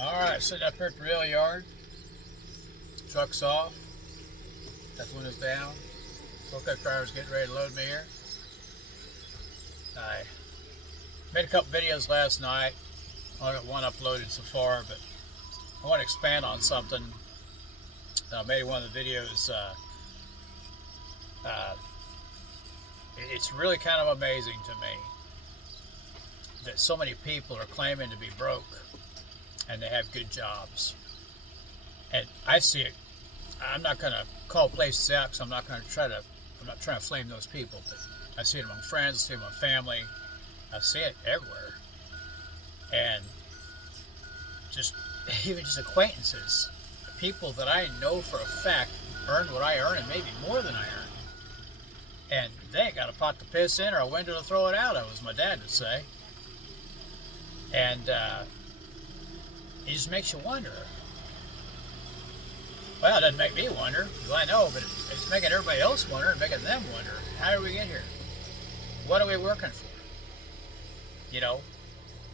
Alright, sitting up here at the rail yard. Truck's off. Got the windows down. Forklift driver's getting ready to load me here. I made a couple videos last night. I got one uploaded so far, but I want to expand on something. I made one of the videos. It's really kind of amazing to me that so many people are claiming to be broke and they have good jobs. And I see it. I'm not going to call places out because I'm not trying to flame those people, but I see it among friends, I see it among family, I see it everywhere. And just even just acquaintances, people that I know for a fact earn what I earn and maybe more than I earn. And they ain't got a pot to piss in or a window to throw it out of, as my dad would say. And it just makes you wonder. Well, it doesn't make me wonder, because I know, but it's making everybody else wonder and making them wonder. How did we get here? What are we working for? You know,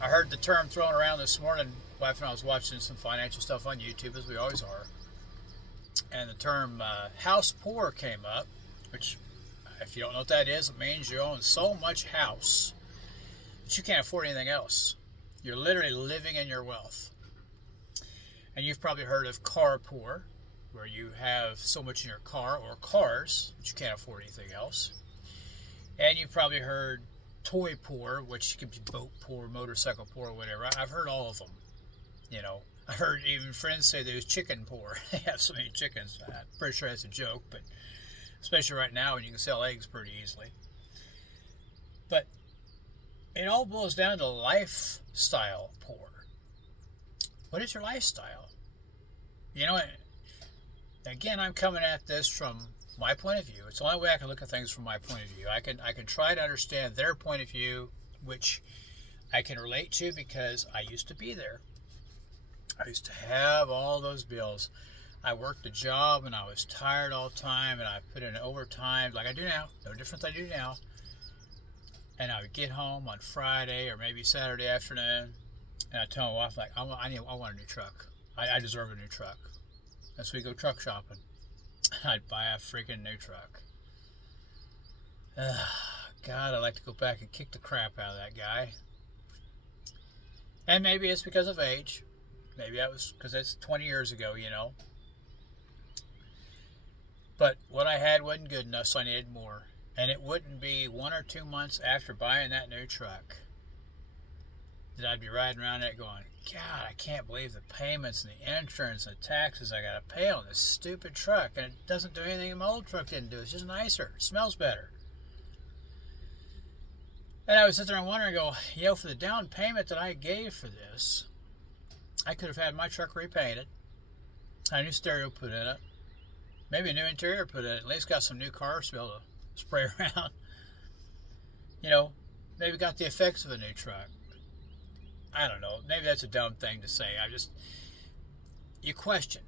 I heard the term thrown around this morning. Wife and I was watching some financial stuff on YouTube, as we always are. And the term house poor came up, which, if you don't know what that is, it means you own so much house that you can't afford anything else. You're literally living in your wealth. And you've probably heard of car poor, where you have so much in your car or cars that you can't afford anything else. And you've probably heard toy poor, which could be boat poor, motorcycle poor, whatever. I've heard all of them. You know, I've heard even friends say there's chicken poor. They have so many chickens. I'm pretty sure that's a joke, but especially right now when you can sell eggs pretty easily. But it all boils down to lifestyle poor. What is your lifestyle? You know, again, I'm coming at this from my point of view. It's the only way I can look at things from my point of view. I can try to understand their point of view, which I can relate to because I used to be there. I used to have all those bills. I worked a job and I was tired all the time, and I put in overtime like I do now, no different than I do now. And I would get home on Friday or maybe Saturday afternoon, and I tell my wife, like, I want a new truck. I deserve a new truck. And so we go truck shopping. I'd buy a freaking new truck. God, I'd like to go back and kick the crap out of that guy. And maybe it's because of age. Maybe that was because it's 20 years ago, you know. But what I had wasn't good enough, so I needed more. And it wouldn't be 1 or 2 months after buying that new truck that I'd be riding around it going, God, I can't believe the payments and the insurance and the taxes I got to pay on this stupid truck. And it doesn't do anything my old truck didn't do. It's just nicer. It smells better. And I would sit there and wonder and go, you know, for the down payment that I gave for this, I could have had my truck repainted, a new stereo put in it, maybe a new interior put in it, at least got some new cars to be able to spray around. You know, maybe got the effects of a new truck. I don't know. Maybe that's a dumb thing to say. You question.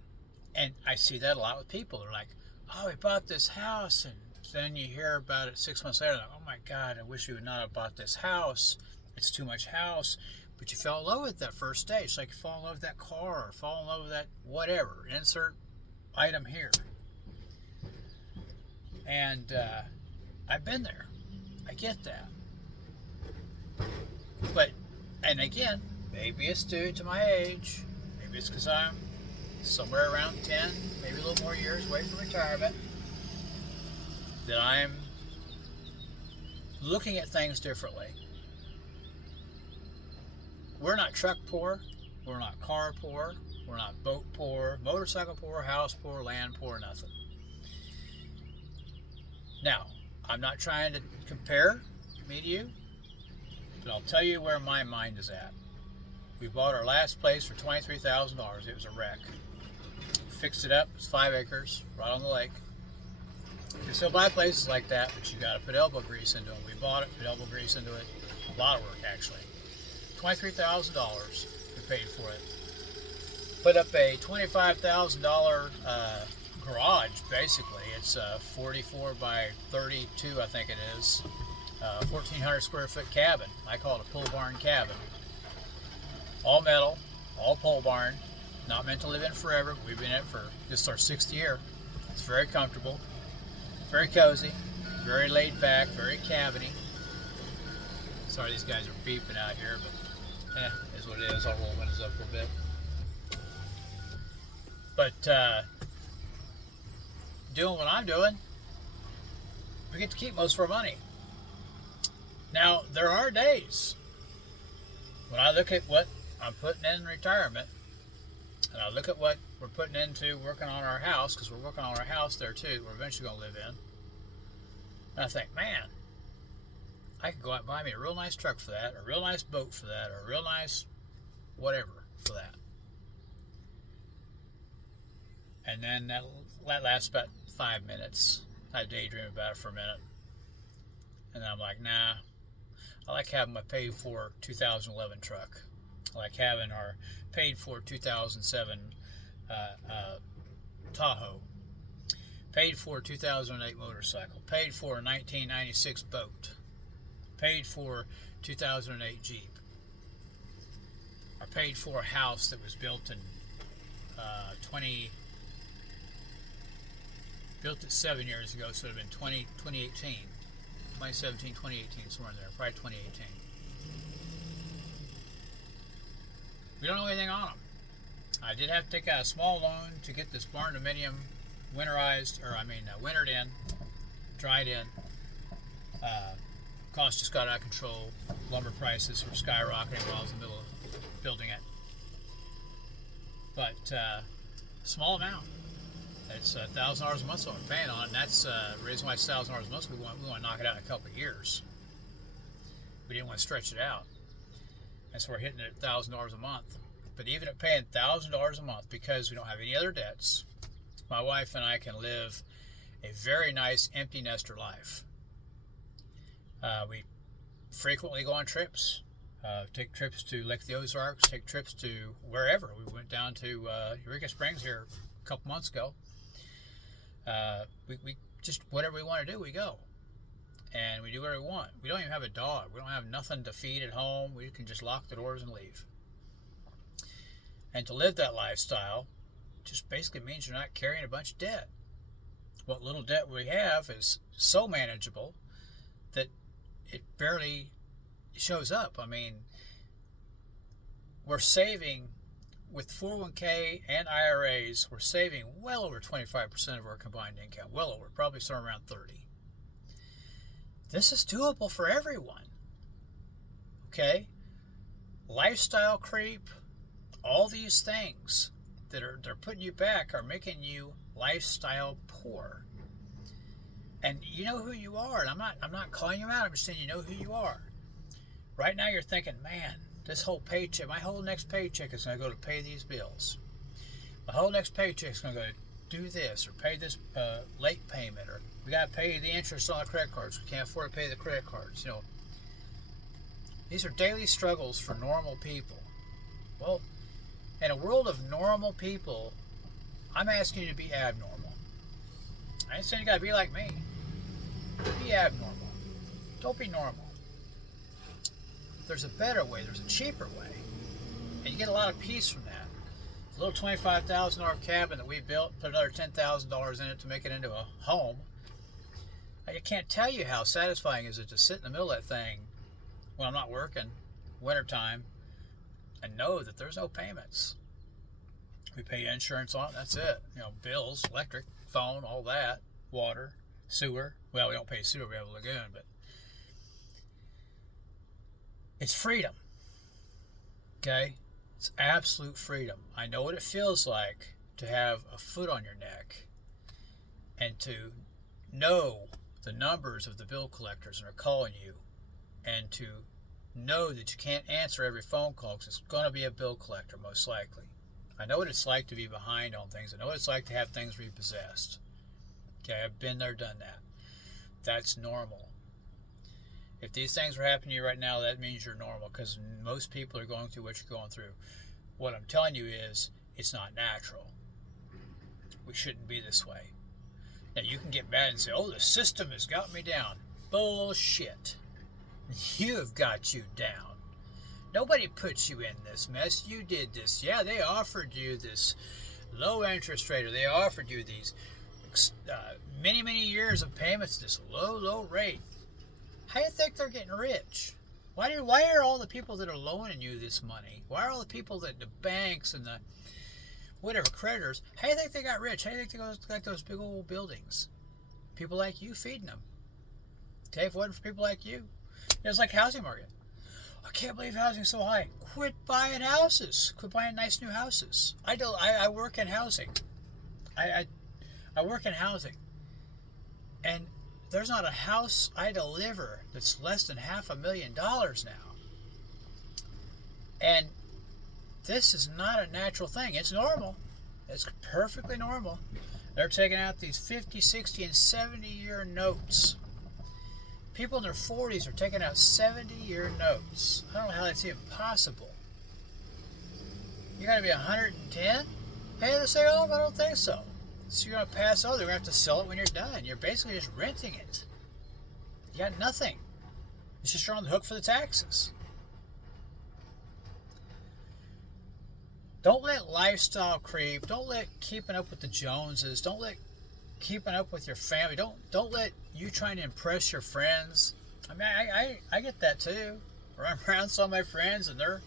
And I see that a lot with people. They're like, oh, we bought this house. And then you hear about it 6 months later. Like, oh my God, I wish you would not have bought this house. It's too much house. But you fell in love with that first stage. Like you fall in love with that car or fall in love with that whatever. Insert item here. And I've been there. I get that. But, and again, maybe it's due to my age. Maybe it's because I'm somewhere around 10, maybe a little more years away from retirement, that I'm looking at things differently. We're not truck poor. We're not car poor. We're not boat poor, motorcycle poor, house poor, land poor, nothing. Now, I'm not trying to compare me to you, but I'll tell you where my mind is at. We bought our last place for $23,000. It was a wreck. Fixed it up. It's 5 acres right on the lake. You can still buy places like that, but you got to put elbow grease into them. We bought it, put elbow grease into it. A lot of work, actually. $23,000 we paid for it. Put up a $25,000 garage, basically. It's a 44 by 32, I think it is. 1,400 square foot cabin. I call it a pole barn cabin. All metal, all pole barn, not meant to live in forever. We've been in it for, this is our 6th year. It's very comfortable, very cozy, very laid back, very cabiny. Sorry these guys are beeping out here, but is what it is. I'll roll the windows up a little bit. But doing what I'm doing, we get to keep most of our money. Now, there are days when I look at what I'm putting in retirement, and I look at what we're putting into working on our house, because we're working on our house there too, we're eventually going to live in, and I think, man, I could go out and buy me a real nice truck for that, a real nice boat for that, or a real nice whatever for that. And then that lasts about 5 minutes. I daydream about it for a minute. And then I'm like, nah, I like having my paid for 2011 truck. I like having our paid for 2007 Tahoe. Paid for 2008 motorcycle. Paid for a 1996 boat. Paid for 2008 Jeep. Or paid for a house that was built in built it 7 years ago, so it would have been 2018. 2017, 2018, somewhere in there, probably 2018. We don't know anything on them. I did have to take out a small loan to get this barn dominium wintered in, dried in. Costs just got out of control. Lumber prices were skyrocketing while I was in the middle of building it. But small amount. It's $1,000 a month, so I'm paying on it, and that's the reason why it's $1,000 a month. We want to knock it out in a couple of years. We didn't want to stretch it out, and so we're hitting it at $1,000 a month. But even at paying $1,000 a month, because we don't have any other debts, my wife and I can live a very nice empty nester life. We frequently go on trips, take trips to Lake of the Ozarks, take trips to wherever. We went down to Eureka Springs here a couple months ago. We just, whatever we want to do, we go. And we do whatever we want. We don't even have a dog. We don't have nothing to feed at home. We can just lock the doors and leave. And to live that lifestyle just basically means you're not carrying a bunch of debt. What little debt we have is so manageable that it barely shows up. I mean, we're saving, with 401k and IRAs, we're saving well over 25% of our combined income. Well over, probably somewhere around 30. This is doable for everyone. Okay? Lifestyle creep, all these things that they're putting you back are making you lifestyle poor. And you know who you are. And I'm not calling you out. I'm just saying you know who you are. Right now you're thinking, man, this whole paycheck, my whole next paycheck is going to go to pay these bills. My whole next paycheck is going to go to do this or pay this late payment, or we got to pay the interest on the credit cards. We can't afford to pay the credit cards. You know, these are daily struggles for normal people. Well, in a world of normal people, I'm asking you to be abnormal. I ain't saying you got to be like me. Be abnormal. Don't be normal. There's a better way. There's a cheaper way. And you get a lot of peace from that. The little $25,000 cabin that we built, put another $10,000 in it to make it into a home. I can't tell you how satisfying is it to sit in the middle of that thing when I'm not working, wintertime, and know that there's no payments. We pay insurance on it, that's it. You know, bills, electric, phone, all that, water, sewer. Well, we don't pay sewer, we have a lagoon, but it's freedom. Okay? It's absolute freedom. I know what it feels like to have a foot on your neck and to know the numbers of the bill collectors that are calling you, and to know that you can't answer every phone call because it's going to be a bill collector most likely. I know what it's like to be behind on things. I know what it's like to have things repossessed. Okay, I've been there, done that. That's normal. If these things are happening to you right now, that means you're normal, because most people are going through what you're going through. What I'm telling you is, it's not natural. We shouldn't be this way. Now, you can get mad and say, oh, the system has got me down. Bullshit. You have got you down. Nobody puts you in this mess. You did this. Yeah, they offered you this low interest rate, or they offered you these many, many years of payments, this low, low rate. How do you think they're getting rich? Why are all the people that are loaning you this money? Why are all the people that the banks and the whatever creditors? How do you think they got rich? How do you think they got those big old buildings? People like you feeding them. Okay, if it wasn't for people like you, it's like housing market. I can't believe housing's so high. Quit buying houses. Quit buying nice new houses. I work in housing. I work in housing, and there's not a house I deliver that's less than $500,000 now. And this is not a natural thing. It's normal. It's perfectly normal. They're taking out these 50, 60, and 70-year notes. People in their 40s are taking out 70-year notes. I don't know how that's even possible. You got to be 110? Pay the sale off? I don't think so. So you're going to pass over. They're going to have to sell it when you're done. You're basically just renting it. You got nothing. It's just you're on the hook for the taxes. Don't let lifestyle creep. Don't let keeping up with the Joneses. Don't let keeping up with your family. Don't let you trying to impress your friends. I mean, I get that too. I'm around some of my friends and they're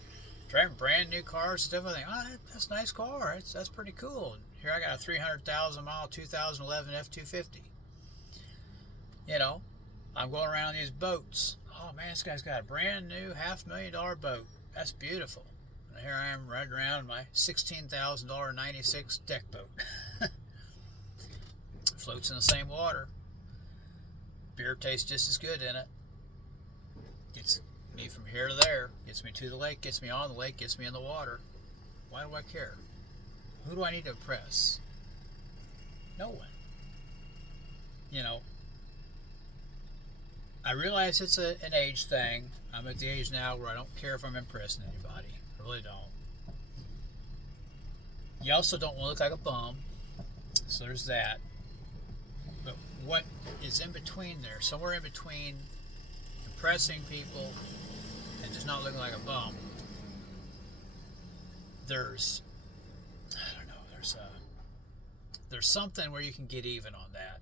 driving brand new cars and stuff. I think, oh, that's a nice car. That's pretty cool. And here I got a 300,000 mile 2011 F-250. You know, I'm going around these boats. Oh man, this guy's got a brand new $500,000 boat. That's beautiful. And here I am riding around in my $16,000 96 deck boat. Floats in the same water. Beer tastes just as good in it. Gets me from here to there. Gets me to the lake. Gets me on the lake. Gets me in the water. Why do I care? Who do I need to impress? No one. You know, I realize it's an age thing. I'm at the age now where I don't care if I'm impressing anybody. I really don't. You also don't want to look like a bum. So there's that. But what is in between there? Somewhere in between impressing people and just not looking like a bum. There's something where you can get even on that.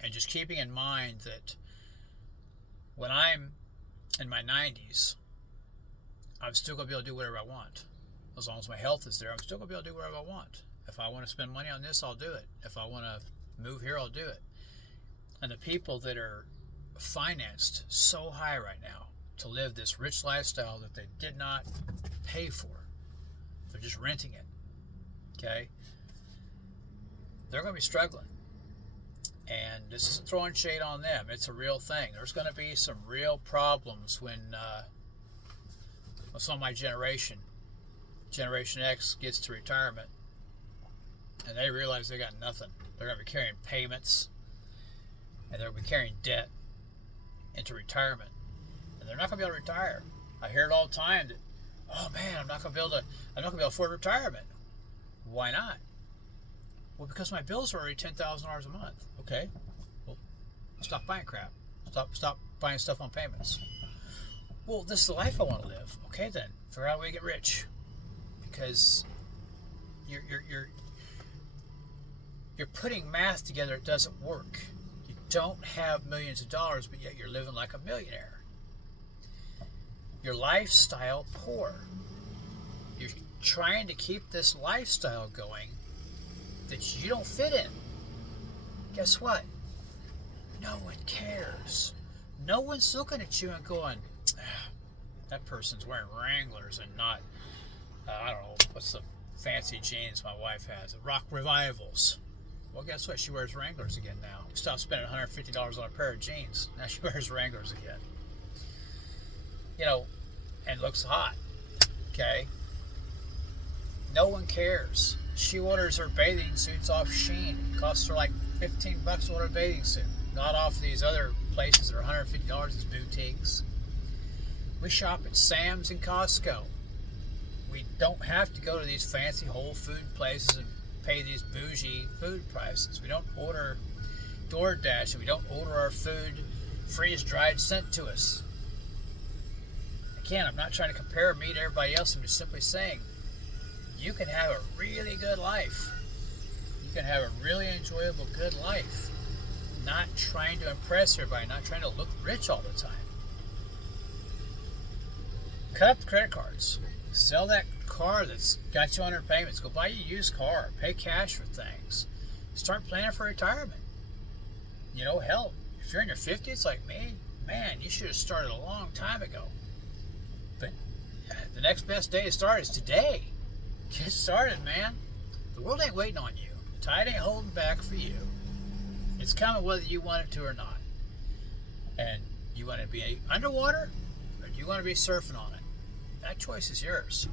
And just keeping in mind that when I'm in my 90s, I'm still going to be able to do whatever I want. As long as my health is there, I'm still going to be able to do whatever I want. If I want to spend money on this, I'll do it. If I want to move here, I'll do it. And the people that are financed so high right now to live this rich lifestyle that they did not pay for, they're just renting it, okay? They're going to be struggling. And this isn't throwing shade on them. It's a real thing. There's going to be some real problems when some of my Generation X gets to retirement and they realize they got nothing. They're going to be carrying payments and they're going to be carrying debt into retirement. And they're not going to be able to retire. I hear it all the time that, oh man, I'm not going to be able to afford retirement. Why not? Well, because my bills are already $10,000 a month. Okay, well, stop buying crap. Stop buying stuff on payments. Well, this is the life I want to live. Okay, then figure out a way to get rich, because you're putting math together. It doesn't work. You don't have millions of dollars, but yet you're living like a millionaire. Your lifestyle poor. You're trying to keep this lifestyle going that you don't fit in. Guess what? No one cares. No one's looking at you and going, that person's wearing Wranglers and not, I don't know, what's the fancy jeans my wife has? Rock Revivals. Well, guess what? She wears Wranglers again now. Stopped spending $150 on a pair of jeans. Now she wears Wranglers again. You know, and looks hot. Okay? No one cares. She orders her bathing suits off Shein. It costs her like $15 to order a bathing suit. Not off these other places that are $150, these boutiques. We shop at Sam's and Costco. We don't have to go to these fancy Whole Food places and pay these bougie food prices. We don't order DoorDash and we don't order our food freeze-dried sent to us. Again, I'm not trying to compare me to everybody else. I'm just simply saying you can have a really good life. You can have a really enjoyable, good life. Not trying to impress everybody, not trying to look rich all the time. Cut up the credit cards. Sell that car that's got you under payments. Go buy you a used car. Pay cash for things. Start planning for retirement. You know, hell, if you're in your 50s like me, man, you should have started a long time ago. But the next best day to start is today. Get started, man. The world ain't waiting on you. The tide ain't holding back for you. It's coming whether you want it to or not. And you want to be underwater or do you want to be surfing on it? That choice is yours.